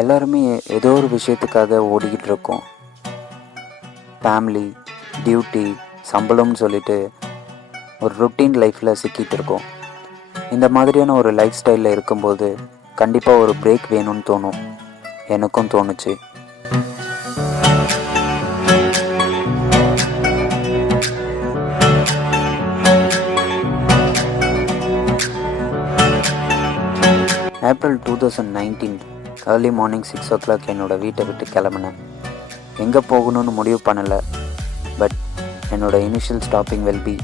எல்லாருமே ஏதோ ஒரு விஷயத்துக்காக ஓடிக்கிட்டு இருக்கோம். ஃபேமிலி, டியூட்டி, சம்பளம்னு சொல்லிட்டு ஒரு ரொட்டீன் லைஃப்பில் சிக்கிட்டு இருக்கோம். இந்த மாதிரியான ஒரு லைஃப் ஸ்டைலில் இருக்கும்போது கண்டிப்பாக ஒரு பிரேக் வேணும்னு தோணும். எனக்கும் தோணுச்சு. ஏப்ரல் 2019 ஏர்லி மார்னிங் 6 o'clock என்னோடய வீட்டை விட்டு கிளம்புனேன். எங்கே போகணும்னு முடிவு பண்ணலை. பட் என்னோடய initial stopping will be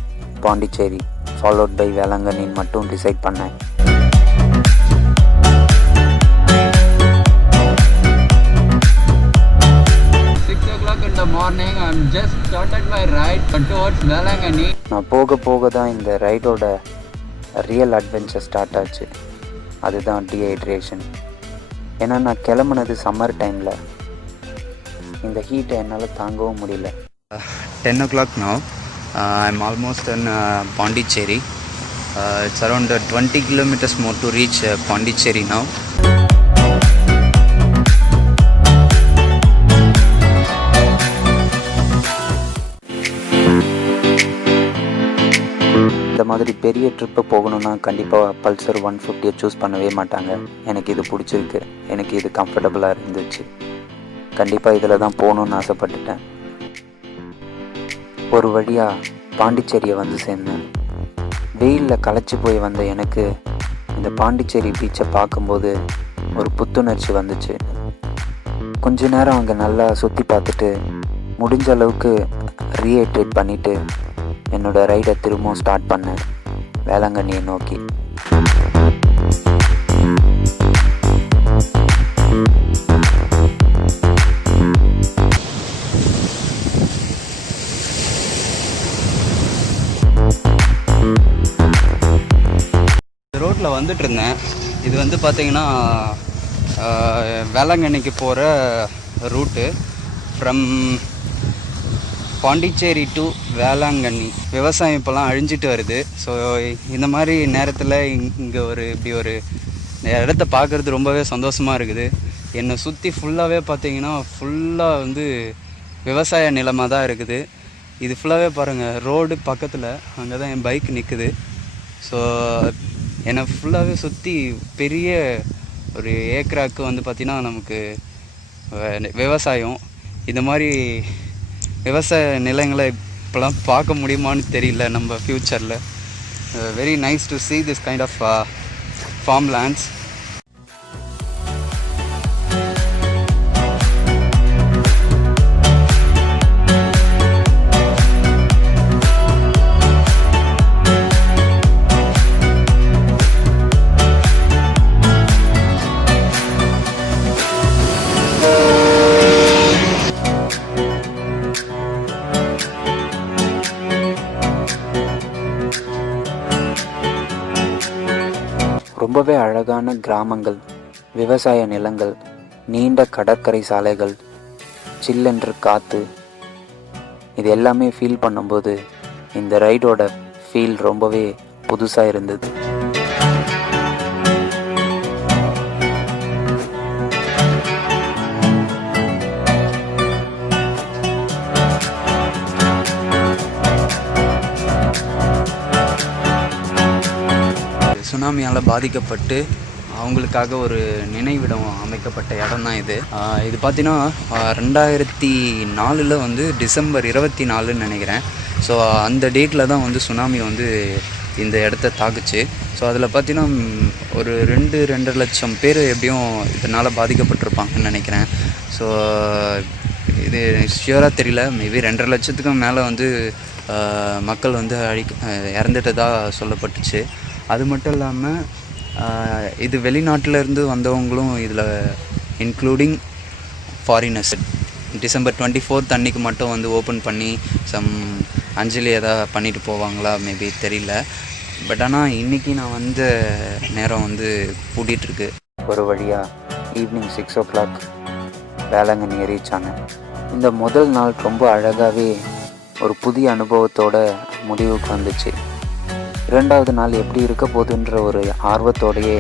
Pondicherry followed by வேளாங்கண்ணின்னு மட்டும் டிசைட் பண்ணேன். நான் போக தான் இந்த ரைடோட ரியல் அட்வென்ச்சர் ஸ்டார்ட் ஆச்சு. அதுதான் டீஹைட்ரேஷன். ஏன்னா நான் கிளம்புனது சம்மர் டைமில். இந்த ஹீட்டை என்னால் தாங்கவும் முடியல. 10 o'clock now. I'm almost in Pondicherry. It's around 20 kilometers more to reach Pondicherry now. இந்த மாதிரி பெரிய ட்ரிப்பு போகணுன்னா கண்டிப்பாக பல்சர் 150 சூஸ் பண்ணவே மாட்டாங்க. எனக்கு இது பிடிச்சிருக்கு, எனக்கு இது கம்ஃபர்டபுளாக இருந்துச்சு. கண்டிப்பாக இதில் தான் போகணுன்னு ஆசைப்பட்டுட்டேன். ஒரு வழியாக பாண்டிச்சேரியை வந்து சேர்ந்தேன். வெயிலில் களைச்சி போய் வந்த எனக்கு இந்த பாண்டிச்சேரி பீச்சை பார்க்கும்போது ஒரு புத்துணர்ச்சி வந்துச்சு. கொஞ்ச நேரம் அங்கே நல்லா சுற்றி பார்த்துட்டு முடிஞ்ச அளவுக்கு ரீஹைட்ரேட் பண்ணிவிட்டு என்னோடய ரைடை திரும்பவும் ஸ்டார்ட் பண்ணேன் வேளாங்கண்ணியை நோக்கி. ரோட்டில் வந்துட்டு இருந்தேன். இது வந்து பார்த்திங்கன்னா வேளாங்கண்ணிக்கு போகிற route from Pondicherry to Velankanni. விவசாயம் இப்போலாம் அழிஞ்சிட்டு வருது. ஸோ இந்த மாதிரி நேரத்தில் இங்கே இப்படி ஒரு இடத்த பார்க்குறது ரொம்பவே சந்தோஷமாக இருக்குது. என்னை சுற்றி ஃபுல்லாகவே பார்த்திங்கன்னா ஃபுல்லாக வந்து விவசாய நிலமாக தான் இருக்குது. இது ஃபுல்லாகவே பாருங்கள், ரோடு பக்கத்தில் அங்கே தான் என் பைக் நிற்குது. ஸோ என்னை ஃபுல்லாகவே சுற்றி பெரிய ஒரு ஏக்கராக்கு வந்து பார்த்திங்கன்னா நமக்கு விவசாயம். இந்த மாதிரி விவசாய நிலங்களை இப்போலாம் பார்க்க முடியுமான்னு தெரியல நம்ம ஃப்யூச்சரில். Very nice to see this kind of farmlands. ரொம்பவே அழகான கிராமங்கள், விவசாய நிலங்கள், நீண்ட கடற்கரை சாலைகள், சில்லென்று காற்று, இது எல்லாமே ஃபீல் பண்ணும்போது இந்த ரைடோட ஃபீல் ரொம்பவே புதுசாக இருந்தது. சுனாமியால் பாதிக்கப்பட்டு அவங்களுக்காக ஒரு நினைவிடம் அமைக்கப்பட்ட இடம் தான் இது. இது பார்த்தீங்கன்னா 2004 வந்து டிசம்பர் 24 நினைக்கிறேன். ஸோ அந்த டேட்டில் தான் வந்து சுனாமி வந்து இந்த இடத்த தாக்குச்சு. ஸோ அதில் பார்த்தீங்கன்னா ஒரு 2-2.5 லட்சம் பேர் எப்படியும் இதனால் பாதிக்கப்பட்டிருப்பாங்கன்னு நினைக்கிறேன். ஸோ இது ஷியராக தெரியல, மேபி 2.5 லட்சத்துக்கும் மேலே வந்து மக்கள் வந்து இறந்துட்டதாக சொல்லப்பட்டுச்சு. அது மட்டும் இல்லாமல் இது வெளிநாட்டிலேருந்து வந்தவங்களும் இதில் இன்க்ளூடிங் ஃபாரினர்ஸ். December 24 அன்றைக்கி மட்டும் வந்து ஓப்பன் பண்ணி அஞ்சலி எதாவது பண்ணிட்டு போவாங்களா மேபி தெரியல. பட் ஆனால் இன்றைக்கி நான் வந்த நேரம் வந்து பூட்டிகிட்ருக்கு. ஒரு வழியாக ஈவினிங் 6 o'clock வேளாங்கண்ணி ரீச் ஆனேன். இந்த முதல் நாள் ரொம்ப அழகாகவே ஒரு புதிய அனுபவத்தோட முடிவுக்கு வந்துச்சு. 2வது நாள் எப்படி இருக்க போகுதுன்ற ஒரு ஆர்வத்தோடையே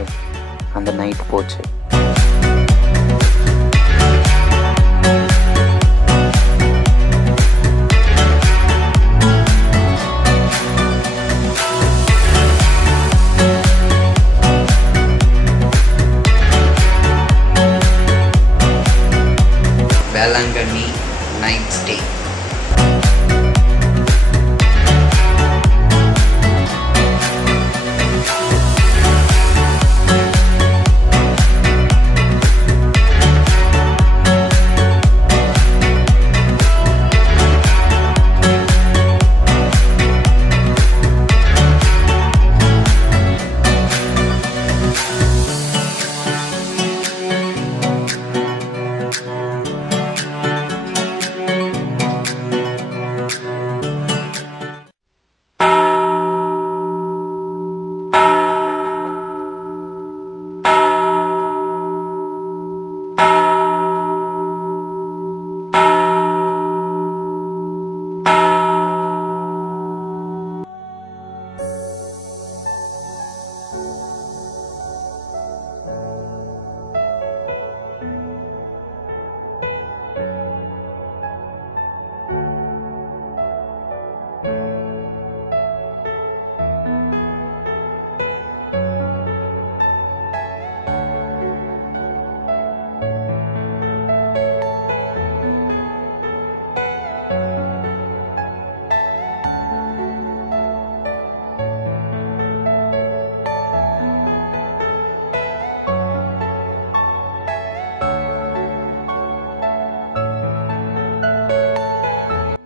அந்த நைட் போச்சு. Velankanni night stay.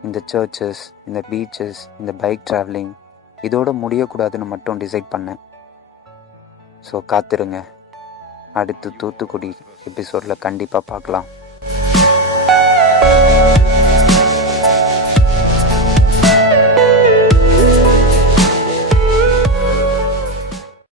இந்த சர்ச்சஸ், இந்த பீச்சஸ், இந்த பைக் ட்ராவலிங் இதோடு முடியக்கூடாதுன்னு மட்டும் டிசைட் பண்ணேன். ஸோ காத்திருங்க, அடுத்து தூத்துக்குடி எபிசோடில் கண்டிப்பாக பார்க்கலாம்.